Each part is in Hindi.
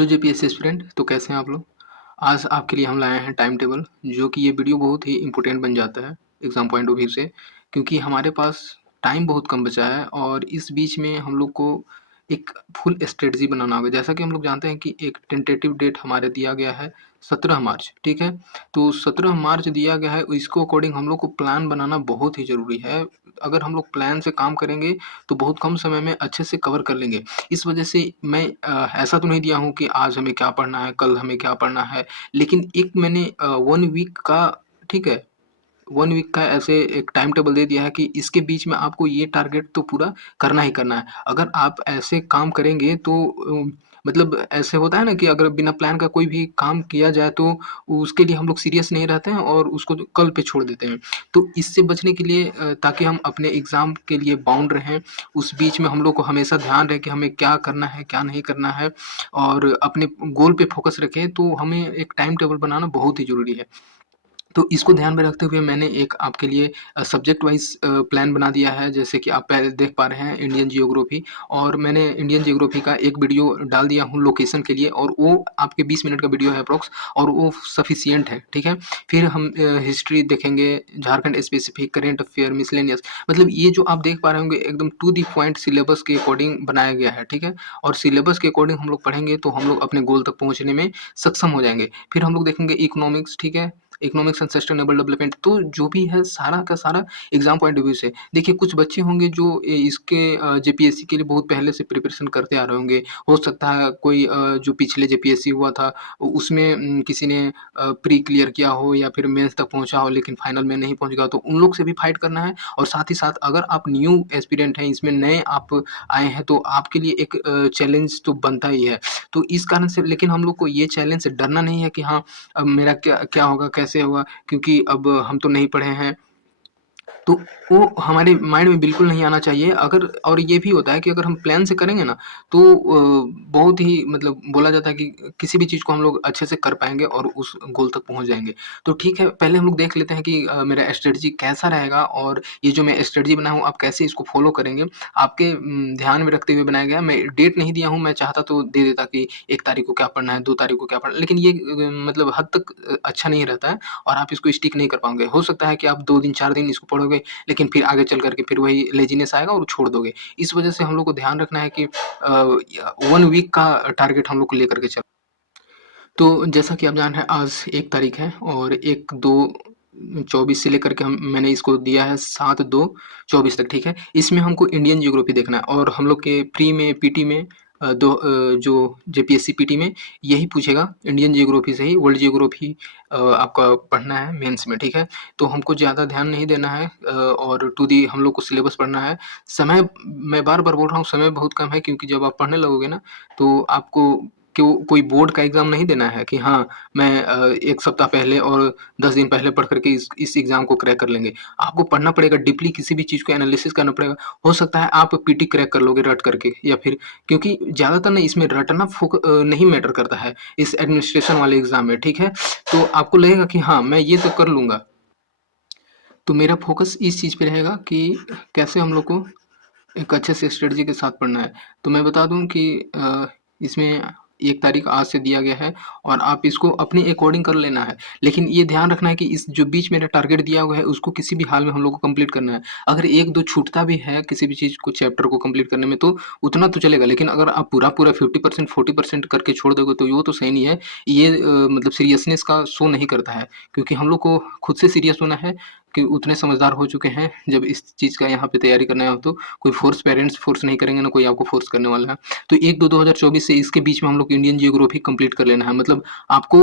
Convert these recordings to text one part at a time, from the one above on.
हेलो जेपीएससी एस्पिरेंट, तो कैसे हैं आप लोग? आज आपके लिए हम लाए हैं टाइम टेबल, जो कि ये वीडियो बहुत ही इम्पोर्टेंट बन जाता है एग्ज़ाम पॉइंट ऑफ व्यू से, क्योंकि हमारे पास टाइम बहुत कम बचा है और इस बीच में हम लोग को एक फुल स्ट्रेटजी बनाना होगा। जैसा कि हम लोग जानते हैं कि एक टेंटेटिव डेट हमारे दिया गया है 17 मार्च, ठीक है? तो 17 मार्च दिया गया है, इसको अकॉर्डिंग हम लोग को प्लान बनाना बहुत ही ज़रूरी है। अगर हम लोग प्लान से काम करेंगे, तो बहुत कम समय में अच्छे से कवर कर लेंगे। इस वजह से मैं ऐसा तो नहीं दिया हूँ कि आज हमें क्या पढ़ना है, कल हमें क्या पढ़ना है, लेकिन एक मैंने 1 वीक का, ठीक है, 1 वीक का ऐसे एक टाइम टेबल दे दिया है कि इसके बीच में आपको ये टारगेट तो पूरा करना ही करना है। अगर आप ऐसे काम करेंगे तो मतलब ऐसे होता है ना कि अगर बिना प्लान का कोई भी काम किया जाए तो उसके लिए हम लोग सीरियस नहीं रहते हैं और उसको जो कल पे छोड़ देते हैं। तो इससे बचने के लिए ताकि हम अपने एग्ज़ाम के लिए बाउंड रहें, उस बीच में हम लोग को हमेशा ध्यान रहे कि हमें क्या करना है, क्या नहीं करना है और अपने गोल पे फ़ोकस रखें, तो हमें एक टाइम टेबल बनाना बहुत ही ज़रूरी है। तो इसको ध्यान में रखते हुए मैंने एक आपके लिए सब्जेक्ट वाइज़ प्लान बना दिया है, जैसे कि आप पहले देख पा रहे हैं इंडियन जियोग्राफी, और मैंने इंडियन जियोग्राफी का एक वीडियो डाल दिया हूँ लोकेशन के लिए, और वो आपके 20 मिनट का वीडियो है अप्रॉक्स, और वो सफिशिएंट है, ठीक है? फिर हम हिस्ट्री देखेंगे, Jharkhand specific, current affair, miscellaneous, मतलब ये जो आप देख पा रहे होंगे एकदम टू द पॉइंट सिलेबस के अकॉर्डिंग बनाया गया है, ठीक है? और सिलेबस के अकॉर्डिंग हम लोग पढ़ेंगे तो हम लोग अपने गोल तक पहुँचने में सक्षम हो जाएँगे। फिर हम लोग देखेंगे इकोनॉमिक्स, ठीक है? इकोनॉमिक्स एंड सस्टेनेबल डेवलपमेंट, तो जो भी है सारा का सारा एग्जाम पॉइंट ऑफ व्यू से। देखिए कुछ बच्चे होंगे जो इसके जेपीएससी के लिए बहुत पहले से प्रिपरेशन करते आ रहे होंगे। हो सकता है कोई जो पिछले जेपीएससी हुआ था उसमें किसी ने प्री क्लियर किया हो या फिर मेंस तक पहुंचा हो लेकिन फाइनल में नहीं पहुंच गया, तो उन लोग से भी फाइट करना है। और साथ ही साथ अगर आप न्यू एस्पिरेंट हैं, इसमें नए आप आए हैं, तो आपके लिए एक चैलेंज तो बनता ही है। तो इस कारण से लेकिन हम लोग को ये चैलेंज से डरना नहीं है कि हाँ, अब मेरा क्या क्या होगा, कैसे होगा, क्योंकि अब हम तो नहीं पढ़े हैं। तो वो हमारे माइंड में बिल्कुल नहीं आना चाहिए। अगर और ये भी होता है कि अगर हम प्लान से करेंगे ना, तो बहुत ही मतलब बोला जाता है कि किसी भी चीज़ को हम लोग अच्छे से कर पाएँगे और उस गोल तक पहुँच जाएँगे। तो ठीक है, पहले हम लोग देख लेते हैं कि मेरा स्ट्रेटजी कैसा रहेगा, और ये जो मैं स्ट्रेटजी बनाया हूँ, आप कैसे इसको फ़ॉलो करेंगे। आपके ध्यान में रखते हुए बनाया गया है। मैं डेट नहीं दिया हूँ, मैं चाहता तो दे देता कि 1 तारीख को क्या पढ़ना है, 2 तारीख को क्या पढ़ना है, लेकिन ये मतलब हद तक अच्छा नहीं रहता है और आप इसको स्टिक नहीं कर पाओगे। हो सकता है कि आप 2 दिन, 4 दिन इसको पढ़ोगे, लेकिन फिर आगे चल कर के फिर वही लेज़ीनेस आएगा और छोड़ दोगे। इस वजह से हम लोग को ध्यान रखना है कि 1 वीक का टारगेट हम लोग को लेकर के चल। तो जैसा कि आप जान रहे हैं आज 1 तारीख है और 1-2-24 से लेकर के हम मैंने इसको दिया है 7-2-24 तक, ठीक है? इसमें हमको इंडियन ज्योग्राफी देखना है और हम लोग के प्री में पीटी में जो जेपीएससी पीटी में यही पूछेगा, इंडियन ज्योग्राफी से ही वर्ल्ड ज्योग्राफी आपका पढ़ना है मेंस में, ठीक है? तो हमको ज़्यादा ध्यान नहीं देना है और टू दी हम लोग को सिलेबस पढ़ना है। समय मैं बार-बार बोल रहा हूँ, समय बहुत कम है, क्योंकि जब आप पढ़ने लगोगे ना, तो आपको क्यों कोई बोर्ड का एग्ज़ाम नहीं देना है कि हाँ, मैं 1 सप्ताह पहले और 10 दिन पहले पढ़ कर के इस एग्ज़ाम को क्रैक कर लेंगे। आपको पढ़ना पड़ेगा डीपली, किसी भी चीज़ को एनालिसिस करना पड़ेगा। हो सकता है आप पीटी क्रैक कर लोगे रट करके, या फिर क्योंकि ज़्यादातर ना इसमें रटना नहीं मैटर करता है, इस एडमिनिस्ट्रेशन वाले एग्ज़ाम में, ठीक है? तो आपको लगेगा कि हाँ, मैं ये तो कर लूँगा। तो मेरा फ़ोकस इस चीज़ पे रहेगा कि कैसे हम लोग को एक अच्छे से स्ट्रेटजी के साथ पढ़ना है। तो मैं बता दूँ कि इसमें 1 तारीख आज से दिया गया है और आप इसको अपने अकॉर्डिंग कर लेना है। लेकिन ये ध्यान रखना है कि इस जो बीच मेरा टारगेट दिया हुआ है, उसको किसी भी हाल में हम लोग को कंप्लीट करना है। अगर 1-2 छूटता भी है किसी भी चीज़ को, चैप्टर को कंप्लीट करने में, तो उतना तो चलेगा। लेकिन अगर आप पूरा-पूरा 50% 40% करके छोड़ दोगे तो वो तो सही नहीं है। ये मतलब सीरियसनेस का शो नहीं करता है, क्योंकि हम लोग को खुद से सीरियस होना है कि उतने समझदार हो चुके हैं, जब इस चीज़ का यहाँ पे तैयारी करना है तो कोई पेरेंट्स फ़ोर्स नहीं करेंगे, ना कोई आपको फ़ोर्स करने वाला है। तो 1-2 2024 से इसके बीच में हम लोग को इंडियन जियोग्राफी कंप्लीट कर लेना है। मतलब आपको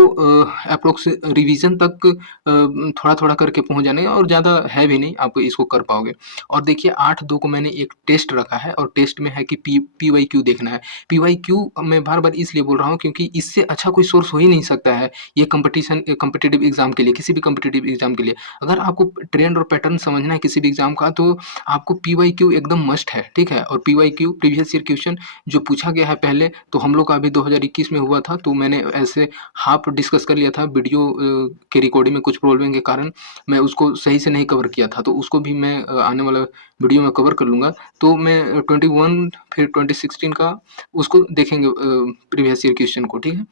एप्रोक्स रिवीजन तक थोड़ा-थोड़ा करके पहुँच जाना है और ज़्यादा है भी नहीं, आप इसको कर पाओगे। और देखिए 8-2 को मैंने एक टेस्ट रखा है और टेस्ट में है कि पीवाईक्यू देखना है। पीवाईक्यू मैं बार-बार इसलिए बोल रहा हूँ क्योंकि इससे अच्छा कोई सोर्स हो ही नहीं सकता है, ये कॉम्पिटिटिव एग्ज़ाम के लिए, किसी भी कॉम्पिटिटिव एग्ज़ाम के लिए। अगर आपको ट्रेंड और पैटर्न समझना है किसी भी एग्ज़ाम का, तो आपको पीवाईक्यू एकदम मस्ट है, ठीक है? और पीवाईक्यू प्रीवियस ईयर क्वेश्चन जो पूछा गया है पहले, तो हम लोग का अभी 2021 में हुआ था, तो मैंने ऐसे हाफ डिस्कस कर लिया था वीडियो के रिकॉर्डिंग में कुछ प्रॉब्लम के कारण मैं उसको सही से नहीं कवर किया था, तो उसको भी मैं आने वाला वीडियो में कवर कर लूँगा। तो मैं 21 फिर 2016 का उसको देखेंगे प्रीवियस ईयर क्वेश्चन को, ठीक है?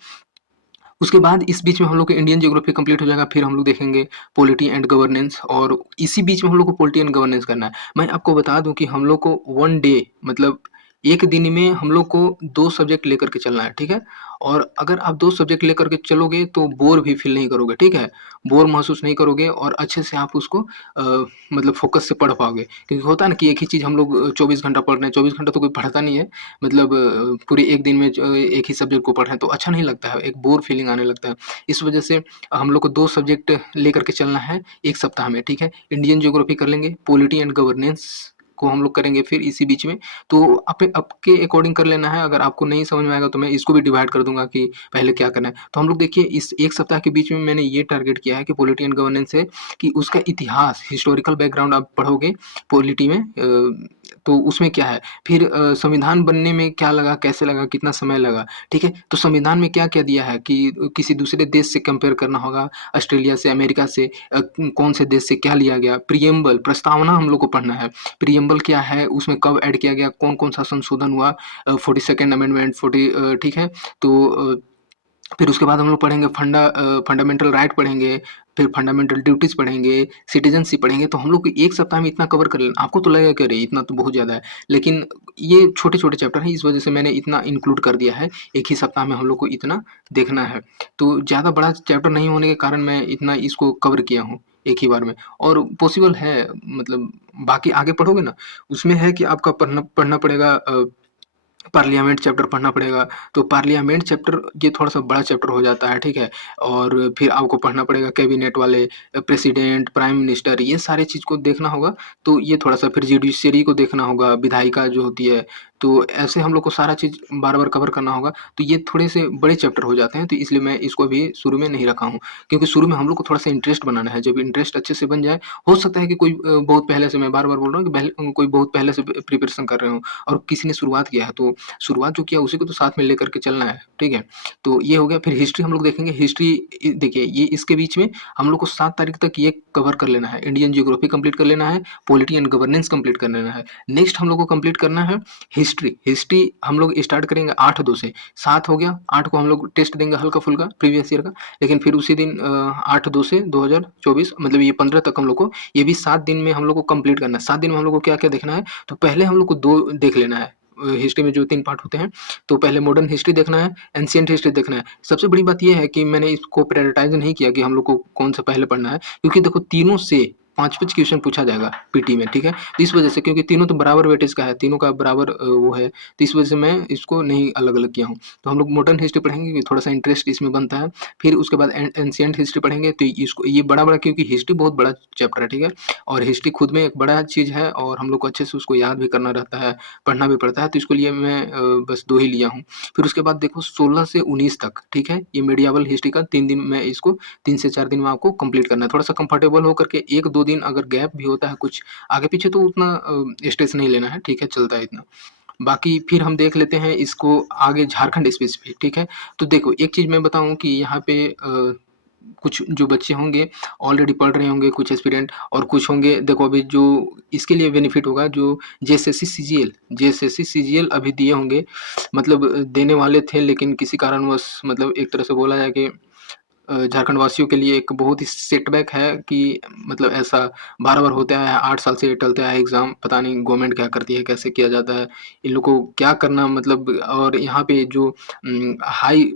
उसके बाद इस बीच में हम लोग का इंडियन ज्योग्राफी कंप्लीट हो जाएगा, फिर हम लोग देखेंगे पॉलिटी एंड गवर्नेंस, और इसी बीच में हम लोग को पॉलिटी एंड गवर्नेंस करना है। मैं आपको बता दूं कि हम लोग को वन डे मतलब एक दिन में हम लोग को 2 सब्जेक्ट लेकर के चलना है, ठीक है? और अगर आप 2 सब्जेक्ट लेकर के चलोगे तो बोर भी फ़ील नहीं करोगे, ठीक है? बोर महसूस नहीं करोगे और अच्छे से आप उसको मतलब फ़ोकस से पढ़ पाओगे। क्योंकि होता है ना कि एक ही चीज़ हम लोग 24 घंटा पढ़ रहे हैं, 24 घंटा तो कोई पढ़ता नहीं है। मतलब पूरे एक दिन में एक ही सब्जेक्ट को पढ़ रहे हैं तो अच्छा नहीं लगता है, एक बोर फीलिंग आने लगता है। इस वजह से हम लोग को 2 सब्जेक्ट लेकर के चलना है 1 सप्ताह में, ठीक है? इंडियन ज्योग्राफी कर लेंगे, पॉलिटी एंड गवर्नेंस को हम लोग करेंगे फिर इसी बीच में। तो आपके अकॉर्डिंग कर लेना है, अगर आपको नहीं समझ में आएगा तो मैं इसको भी डिवाइड कर दूँगा कि पहले क्या करना है। तो हम लोग देखिए इस 1 सप्ताह के बीच में मैंने ये टारगेट किया है कि पॉलिटी एंड गवर्नेंस है कि उसका इतिहास, हिस्टोरिकल बैकग्राउंड आप पढ़ोगे पॉलिटी में, तो उसमें क्या है, फिर संविधान बनने में क्या लगा, कैसे लगा, कितना समय लगा, ठीक है? तो संविधान में क्या-क्या दिया है कि किसी दूसरे देश से कंपेयर करना होगा, ऑस्ट्रेलिया से, अमेरिका से, कौन से देश से क्या लिया गया, प्रिएम्बल, प्रस्तावना हम लोग को पढ़ना है। प्रिएम्बल क्या है, उसमें कब ऐड किया गया, कौन-कौन सा संशोधन हुआ, 42nd अमेंडमेंट 40 ठीक है? तो फिर उसके बाद हम लोग पढ़ेंगे फंडामेंटल राइट पढ़ेंगे, फिर फंडामेंटल ड्यूटीज़ पढ़ेंगे, सिटीज़नशिप पढ़ेंगे, तो हम लोग को 1 सप्ताह में इतना कवर कर लेना। आपको तो लगेगा कि अरे! इतना तो बहुत ज़्यादा है, लेकिन ये छोटे-छोटे चैप्टर हैं, इस वजह से मैंने इतना इंक्लूड कर दिया है। एक ही सप्ताह में हम लोग को इतना देखना है। तो ज़्यादा बड़ा चैप्टर नहीं होने के कारण मैं इतना इसको कवर किया हूँ, एक ही बार में, और पॉसिबल है मतलब बाकी आगे पढ़ोगे ना, उसमें है कि आपका पढ़ना पढ़ना पड़ेगा पार्लियामेंट चैप्टर पढ़ना पड़ेगा, तो पार्लियामेंट चैप्टर ये थोड़ा-सा बड़ा चैप्टर हो जाता है, ठीक है? और फिर आपको पढ़ना पड़ेगा कैबिनेट वाले प्रेसिडेंट, प्राइम मिनिस्टर, ये सारे चीज़ को देखना होगा, तो ये थोड़ा-सा फिर जुडिशरी को देखना होगा, विधायिका जो होती है, तो ऐसे हम लोग को सारा चीज़ बार-बार कवर करना होगा, तो ये थोड़े से बड़े चैप्टर हो जाते हैं, तो इसलिए मैं इसको अभी शुरू में नहीं रखा हूँ। क्योंकि शुरू में हम लोग को थोड़ा-सा इंटरेस्ट बनाना है, जब इंटरेस्ट अच्छे से बन जाए, हो सकता है कि कोई बहुत पहले से, मैं बार-बार बोल रहा हूँ कि कोई बहुत पहले से प्रिपरेशन कर रहे हो और किसी ने शुरुआत किया है, तो शुरुआत जो किया उसी को तो साथ में लेकर के चलना है, ठीक है? तो ये हो गया, फिर हिस्ट्री हम लोग देखेंगे। हिस्ट्री देखिए ये इसके बीच में हम लोग को 7 तारीख तक ये कवर कर लेना है। इंडियन ज्योग्राफी कंप्लीट कर लेना है, पॉलिटी एंड गवर्नेंस कंप्लीट कर लेना है। नेक्स्ट हम लोग को कंप्लीट करना है हिस्ट्री। हिस्ट्री हम लोग स्टार्ट करेंगे 8-2 से, 7 हो गया, 8 को हम लोग टेस्ट देंगे हल्का-फुल्का प्रीवियस ईयर का, लेकिन फिर उसी दिन 8-2 से 2024 मतलब ये 15 तक हम लोग को, ये भी 7 दिन में हम लोग को कंप्लीट करना है। 7 दिन में हम लोग को क्या-क्या देखना है, तो पहले हम लोग को 2 देख लेना है। हिस्ट्री में जो 3 पार्ट होते हैं, तो पहले मॉडर्न हिस्ट्री देखना है, एंशिएंट हिस्ट्री देखना है। सबसे बड़ी बात ये है कि मैंने इसको प्रायोरिटाइज़ नहीं किया कि हम लोग को कौन-सा पहले पढ़ना है, क्योंकि देखो तीनों से 5-5 क्वेश्चन पूछा जाएगा पीटी में, ठीक है? तो इस वजह से, क्योंकि तीनों तो बराबर वेटेज का है, तीनों का बराबर वो है, तो इस वजह से मैं इसको नहीं अलग-अलग किया हूँ। तो हम लोग मॉडर्न हिस्ट्री पढ़ेंगे कि थोड़ा-सा इंटरेस्ट इसमें बनता है। फिर उसके बाद एंशिएंट हिस्ट्री पढ़ेंगे, तो इसको ये बड़ा-बड़ा, क्योंकि हिस्ट्री बहुत बड़ा चैप्टर है, ठीक है? और हिस्ट्री खुद में एक बड़ा चीज़ है और हम लोग को अच्छे से उसको याद भी करना रहता है, पढ़ना भी पड़ता है, तो इसके लिए मैं बस 2 ही लिया हूँ। फिर उसके बाद देखो 16 से 19 तक, ठीक है? ये मेडिएवल हिस्ट्री का 3 दिन मैं इसको 3 से 4 दिन में आपको कंप्लीट करना है। थोड़ा-सा कंफर्टेबल होकर के 1-2 दिन अगर गैप भी होता है कुछ आगे-पीछे, तो उतना स्ट्रेस नहीं लेना है, ठीक है? चलता है इतना। बाकी फिर हम देख लेते हैं इसको आगे झारखंड स्पेसिफिक, ठीक है? तो देखो एक चीज़ मैं बताऊँ कि यहाँ पे कुछ जो बच्चे होंगे ऑलरेडी पढ़ रहे होंगे, कुछ एस्पिरेंट, और कुछ होंगे, देखो अभी जो इसके लिए बेनिफिट होगा, जो जेएसएससी सीजीएल अभी दिए होंगे, मतलब देने वाले थे, लेकिन किसी कारणवश, मतलब एक तरह से बोला जाए कि झारखंड वासियों के लिए एक बहुत ही सेटबैक है कि मतलब ऐसा बार-बार होता है, 8 साल से टलता है एग्ज़ाम, पता नहीं गवर्नमेंट क्या करती है, कैसे किया जाता है, इन लोग को क्या करना, मतलब, और यहाँ पे जो हाई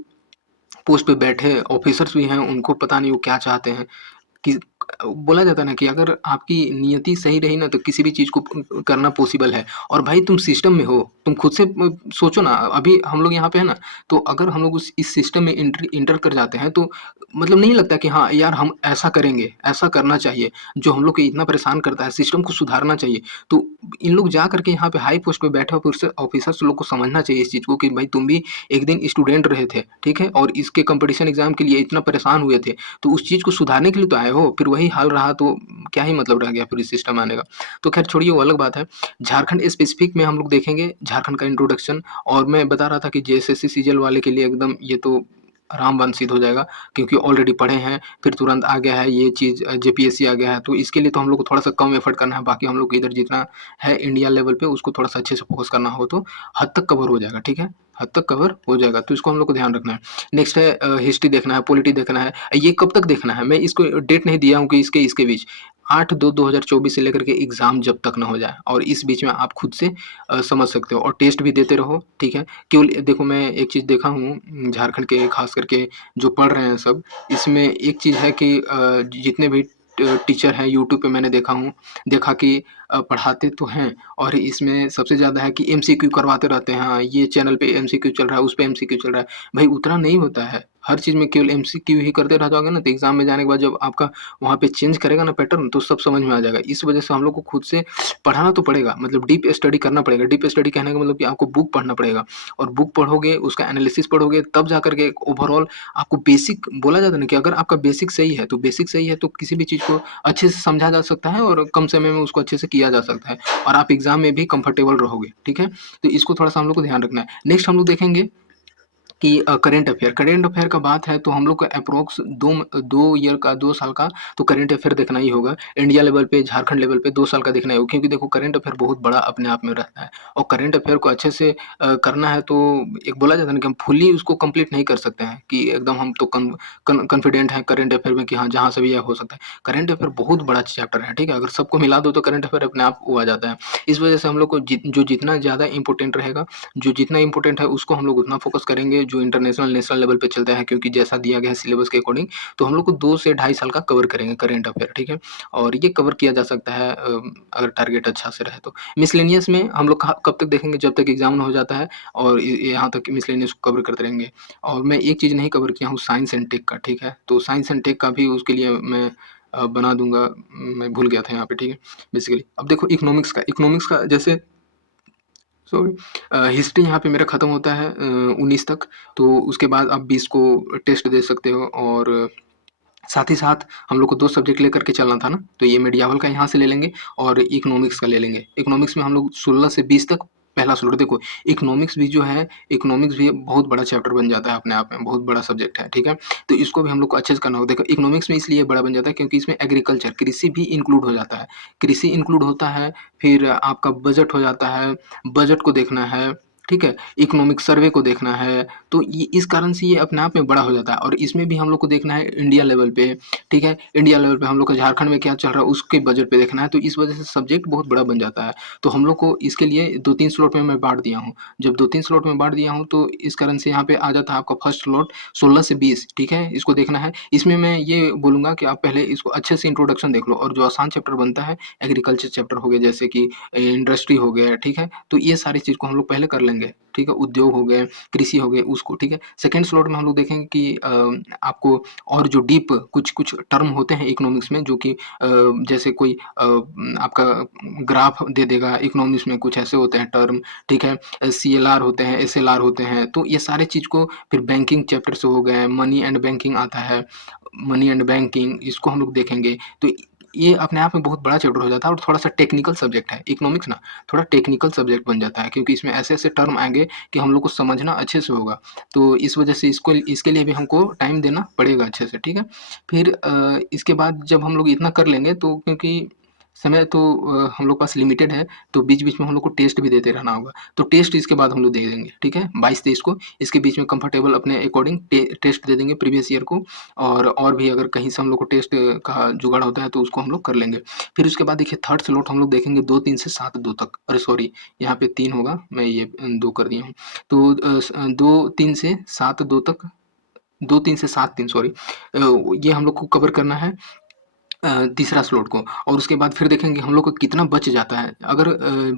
पोस्ट पे बैठे ऑफिसर्स भी हैं, उनको पता नहीं वो क्या चाहते हैं। कि बोला जाता है ना कि अगर आपकी नियति सही रही ना, तो किसी भी चीज़ को करना पॉसिबल है। और भाई तुम सिस्टम में हो, तुम खुद से सोचो ना, अभी हम लोग यहाँ पे है ना, तो अगर हम लोग उस इस सिस्टम में इंटर कर जाते हैं, तो मतलब नहीं लगता कि हाँ यार हम ऐसा करेंगे, ऐसा करना चाहिए, जो हम लोग को इतना परेशान करता है, सिस्टम को सुधारना चाहिए। तो इन लोग जा करके यहाँ पे हाई पोस्ट पे बैठे ऑफिसर्स लोग को समझना चाहिए इस चीज़ को कि भाई तुम भी एक दिन स्टूडेंट रहे थे, ठीक है? और इसके कंपटीशन एग्जाम के लिए इतना परेशान हुए थे, तो उस चीज़ को सुधारने के लिए तो आए हो। फिर वही वही हाल रहा तो क्या ही मतलब रह गया फिर इस सिस्टम आने का। तो खैर छोड़िए वो अलग बात है। झारखंड स्पेसिफिक में हम लोग देखेंगे झारखंड का इंट्रोडक्शन, और मैं बता रहा था कि जेएसएससी सीजीएल वाले के लिए एकदम ये तो रामबाण सिद्ध हो जाएगा, क्योंकि ऑलरेडी पढ़े हैं, फिर तुरंत आ गया है ये चीज़, जेपीएससी आ गया है, तो इसके लिए तो हम लोग को थोड़ा-सा कम एफर्ट करना है। बाकी हम लोग को इधर जितना है इंडिया लेवल पे उसको थोड़ा-सा अच्छे से फोकस करना हो तो हद तक कवर हो जाएगा, ठीक है? हद तक कवर हो जाएगा, तो इसको हम लोग को ध्यान रखना है। नेक्स्ट है हिस्ट्री देखना है, पॉलिटी देखना है। ये कब तक देखना है? मैं इसको डेट नहीं दिया हूँ कि इसके बीच 8/2/2024 से लेकर के एग्ज़ाम जब तक ना हो जाए, और इस बीच में आप खुद से समझ सकते हो और टेस्ट भी देते रहो, ठीक है? केवल देखो मैं एक चीज़ देखा हूँ झारखंड के ख़ास करके जो पढ़ रहे हैं सब, इसमें एक चीज़ है कि जितने भी टीचर हैं यूट्यूब पे मैंने देखा कि पढ़ाते तो हैं, और इसमें सबसे ज़्यादा है कि एमसीक्यू करवाते रहते हैं। हाँ, ये चैनल पे एमसीक्यू चल रहा है, उस पे एमसीक्यू चल रहा है। भई उतना नहीं होता है। हर चीज़ में केवल एमसीक्यू ही करते रह जाओगे ना, तो एग्ज़ाम में जाने के बाद जब आपका वहाँ पे चेंज करेगा ना पैटर्न, तो सब समझ में आ जाएगा। इस वजह से हम लोग को खुद से पढ़ाना तो पड़ेगा, मतलब डीप स्टडी करना पड़ेगा। डीप स्टडी कहने का मतलब कि आपको बुक पढ़ना पड़ेगा, और बुक पढ़ोगे, उसका एनालिसिस पढ़ोगे, तब जा कर के एक ओवरऑल आपको बेसिक बोला जाता है ना कि अगर आपका बेसिक सही है, तो बेसिक सही है तो किसी भी चीज़ को अच्छे से समझा जा सकता है और कम समय में उसको अच्छे से किया जा सकता है, और आप एग्ज़ाम में भी कंफर्टेबल रहोगे, ठीक है? तो इसको थोड़ा-सा हम लोग को ध्यान रखना है। नेक्स्ट हम लोग देखेंगे कि करंट अफ़ेयर का बात है तो हम लोग को एप्रॉक्स 2 साल का तो करंट अफ़ेयर देखना ही होगा। इंडिया लेवल पे, झारखंड लेवल पे 2 साल का देखना ही होगा, क्योंकि देखो करंट अफ़ेयर बहुत बड़ा अपने आप में रहता है, और करंट अफ़ेयर को अच्छे से करना है तो एक बोला जाता है ना कि हम फुल्ली उसको कंप्लीट नहीं कर सकते हैं कि एकदम हम तो कॉन्फिडेंट हैं करंट अफ़ेयर में कि हाँ, जहाँ से भी यह हो सकता है। करंट अफ़ेयर बहुत बड़ा चैप्टर है, ठीक है? अगर सबको मिला दो तो करंट अफ़ेयर अपने आप वो आ जाता है। इस वजह से हम लोग को जितना ज़्यादा इम्पोर्टेंट रहेगा, जो जितना इम्पोर्टेंट है उसको हम लोग उतना फ़ोकस करेंगे, जो इंटरनेशनल, नेशनल लेवल पे चलता है, क्योंकि जैसा दिया गया है सिलेबस के अकॉर्डिंग, तो हम लोग को 2 से ढाई साल का कवर करेंगे करंट अफ़ेयर, ठीक है? और ये कवर किया जा सकता है अगर टारगेट अच्छा से रहे तो। मिसलेनियस में हम लोग कब तक देखेंगे? जब तक एग्ज़ाम ना हो जाता है, और यहाँ तक मिसलेनियस को कवर करते रहेंगे। और मैं एक चीज़ नहीं कवर किया हूँ साइंस एंड टेक का, ठीक है? तो साइंस एंड टेक का भी उसके लिए मैं बना दूँगा, मैं भूल गया था यहाँ पे, ठीक है? बेसिकली अब देखो इकोनॉमिक्स का जैसे सॉरी हिस्ट्री यहाँ पे मेरा ख़त्म होता है 19 तक, तो उसके बाद आप 20 को टेस्ट दे सकते हो, और साथ ही साथ हम लोग को 2 सब्जेक्ट लेकर के चलना था ना, तो ये मेडिएवल का यहाँ से ले लेंगे और इकोनॉमिक्स का ले लेंगे। इकोनॉमिक्स में हम लोग 16 से 20 तक पहला स्लॉट देखो, इकोनॉमिक्स भी जो है, इकोनॉमिक्स भी बहुत बड़ा चैप्टर बन जाता है अपने आप में, बहुत बड़ा सब्जेक्ट है, ठीक है? तो इसको भी हम लोग को अच्छे से करना होगा। देखो इकोनॉमिक्स में इसलिए बड़ा बन जाता है क्योंकि इसमें एग्रीकल्चर, कृषि भी इंक्लूड हो जाता है। कृषि इंक्लूड होता है, फिर आपका बजट हो जाता है, बजट को देखना है, ठीक है? इकोनॉमिक सर्वे को देखना है, तो ये इस कारण से ये अपने आप में बड़ा हो जाता है, और इसमें भी हम लोग को देखना है इंडिया लेवल पे, ठीक है? इंडिया लेवल पे हम लोग का झारखंड में क्या चल रहा है उसके बजट पे देखना है, तो इस वजह से सब्जेक्ट बहुत बड़ा बन जाता है। तो हम लोग को इसके लिए 2-3 स्लॉट में मैं बाँट दिया हूँ। जब 2-3 स्लॉट में बाँट दिया हूँ तो इस कारण से यहाँ पे आ जाता है आपका फर्स्ट स्लॉट 16 से 20, ठीक है? इसको देखना है। इसमें मैं ये बोलूँगा कि आप पहले इसको अच्छे से इंट्रोडक्शन देख लो, और जो आसान चैप्टर बनता है, एग्रीकल्चर चैप्टर हो गया, जैसे कि इंडस्ट्री हो गया, ठीक है? तो ये सारी चीज़ को हम लोग पहले कर लेंगे, ठीक है? उद्योग हो गए, कृषि हो गए, उसको, ठीक है? सेकंड स्लॉट में हम लोग देखेंगे कि आपको और जो डीप कुछ टर्म होते हैं इकोनॉमिक्स में, जो कि जैसे कोई आपका ग्राफ दे देगा, इकोनॉमिक्स में कुछ ऐसे होते हैं टर्म, ठीक है? सीएलआर होते हैं, एसएलआर होते हैं, तो ये सारे चीज़ को फिर बैंकिंग चैप्टर से हो गए, मनी एंड बैंकिंग आता है, मनी एंड बैंकिंग इसको हम लोग देखेंगे। तो ये अपने आप में बहुत बड़ा चैप्टर हो जाता है, और थोड़ा-सा टेक्निकल सब्जेक्ट है। इकोनॉमिक्स ना थोड़ा टेक्निकल सब्जेक्ट बन जाता है, क्योंकि इसमें ऐसे-ऐसे टर्म आएँगे कि हम लोग को समझना अच्छे से होगा। तो इस वजह से इसके लिए भी हमको टाइम देना पड़ेगा अच्छे से, ठीक है? फिर इसके बाद जब हम लोग इतना कर लेंगे, तो क्योंकि समय तो हम लोग के पास लिमिटेड है, तो बीच-बीच में हम लोग को टेस्ट भी देते रहना होगा। तो टेस्ट इसके बाद हम लोग दे देंगे, ठीक है? 22-23 को इसके बीच में कंफर्टेबल अपने अकॉर्डिंग टेस्ट दे देंगे प्रीवियस ईयर को, और भी अगर कहीं से हम लोग को टेस्ट का जुगाड़ होता है तो उसको हम लोग कर लेंगे। फिर उसके बाद देखिए थर्ड स्लॉट हम लोग देखेंगे 2-3 से 7-2 तक। अरे सॉरी, यहाँ पे 3 होगा, मैं ये 2 कर दिया हूँ। तो 2-3 से 7-2 तक, 2-3 से 7-3 सॉरी, ये हम लोग को कवर करना है तीसरा स्लॉट को, और उसके बाद फिर देखेंगे हम लोग को कितना बच जाता है। अगर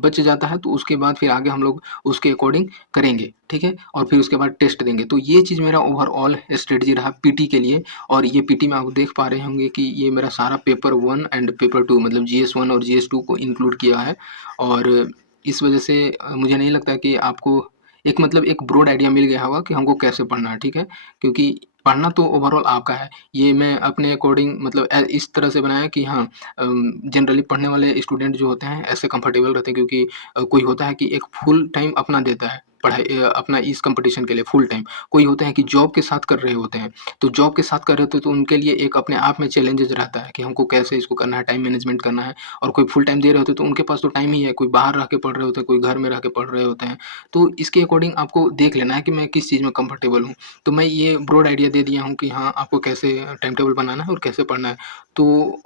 बच जाता है तो उसके बाद फिर आगे हम लोग उसके अकॉर्डिंग करेंगे, ठीक है? और फिर उसके बाद टेस्ट देंगे। तो ये चीज़ मेरा ओवरऑल स्ट्रेटजी रहा पीटी के लिए, और ये पीटी में आप देख पा रहे होंगे कि ये मेरा सारा पेपर 1 एंड पेपर 2 मतलब जीएस 1 और जीएस 2 को इंक्लूड किया है, और इस वजह से मुझे नहीं लगता कि आपको एक मतलब एक ब्रॉड आइडिया मिल गया होगा कि हमको कैसे पढ़ना है, ठीक है? क्योंकि पढ़ना तो ओवरऑल आपका है। ये मैं अपने अकॉर्डिंग मतलब इस तरह से बनाया कि हाँ जनरली पढ़ने वाले स्टूडेंट जो होते हैं ऐसे कंफर्टेबल रहते हैं क्योंकि कोई होता है कि एक फुल टाइम अपना देता है पढ़ाई अपना इस कॉम्पिटिशन के लिए फुल टाइम। कोई होते हैं कि जॉब के साथ कर रहे होते हैं, तो जॉब के साथ कर रहे होते हैं तो उनके लिए एक अपने आप में चैलेंजेस रहता है कि हमको कैसे इसको करना है, टाइम मैनेजमेंट करना है। और कोई फुल टाइम दे रहे होते हैं तो उनके पास तो टाइम ही है, कोई बाहर रह के पढ़ रहे होते हैं, कोई घर में रह के पढ़ रहे होते हैं। तो इसके अकॉर्डिंग आपको देख लेना है कि मैं किस चीज़ में कंफर्टेबल हूँ। तो मैं ये ब्रॉड आइडिया दे दिया हूँ कि हाँ, आपको कैसे टाइम टेबल बनाना है और कैसे पढ़ना है। तो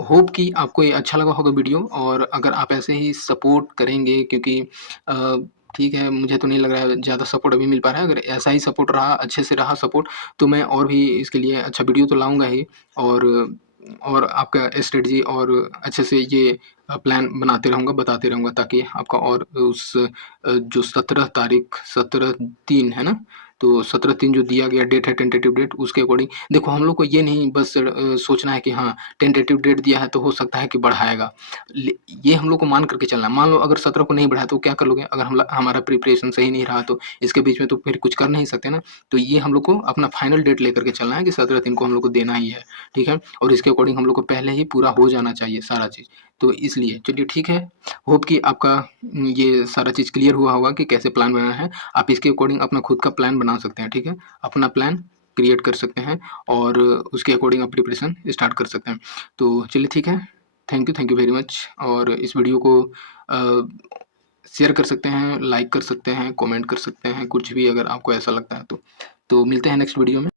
होप कि आपको ये अच्छा लगा होगा वीडियो और अगर आप ऐसे ही सपोर्ट करेंगे क्योंकि अ, ठीक है, मुझे तो नहीं लग रहा है ज़्यादा सपोर्ट अभी मिल पा रहा है। अगर ऐसा ही सपोर्ट रहा, अच्छे से रहा सपोर्ट, तो मैं और भी इसके लिए अच्छा वीडियो तो लाऊँगा ही और आपका स्ट्रेटजी और अच्छे से ये प्लान बनाते रहूँगा, बताते रहूँगा ताकि आपका और उस जो 17 तारीख 17/3 है ना? तो 17/3 जो दिया गया डेट है टेंटेटिव डेट उसके अकॉर्डिंग देखो हम लोग को ये नहीं बस सोचना है कि हाँ, टेंटेटिव डेट दिया है तो हो सकता है कि बढ़ाएगा। ले ये हम लोग को मान करके चलना है। मान लो अगर 17 को नहीं बढ़ाया तो क्या कर लोगे? अगर हमारा प्रिपरेशन सही नहीं रहा तो इसके बीच में तो फिर कुछ कर नहीं सकते ना। तो ये हम लोग को अपना फाइनल डेट लेकर के चलना है कि 17/3 को हम लोग को देना ही है, ठीक है? और इसके अकॉर्डिंग हम लोग को पहले ही पूरा हो जाना चाहिए सारा चीज़। तो इसलिए चलिए ठीक है, होप कि आपका ये सारा चीज़ क्लियर हुआ होगा कि कैसे प्लान बनाना है। आप इसके अकॉर्डिंग अपना खुद का प्लान बना सकते हैं, ठीक है? अपना प्लान क्रिएट कर सकते हैं और उसके अकॉर्डिंग आप प्रिपरेशन स्टार्ट कर सकते हैं। तो चलिए ठीक है, थैंक यू वेरी मच और इस वीडियो को अ, शेयर कर सकते हैं, लाइक कर सकते हैं, कमेंट कर सकते हैं, कुछ भी अगर आपको ऐसा लगता है तो। तो मिलते हैं नेक्स्ट वीडियो में।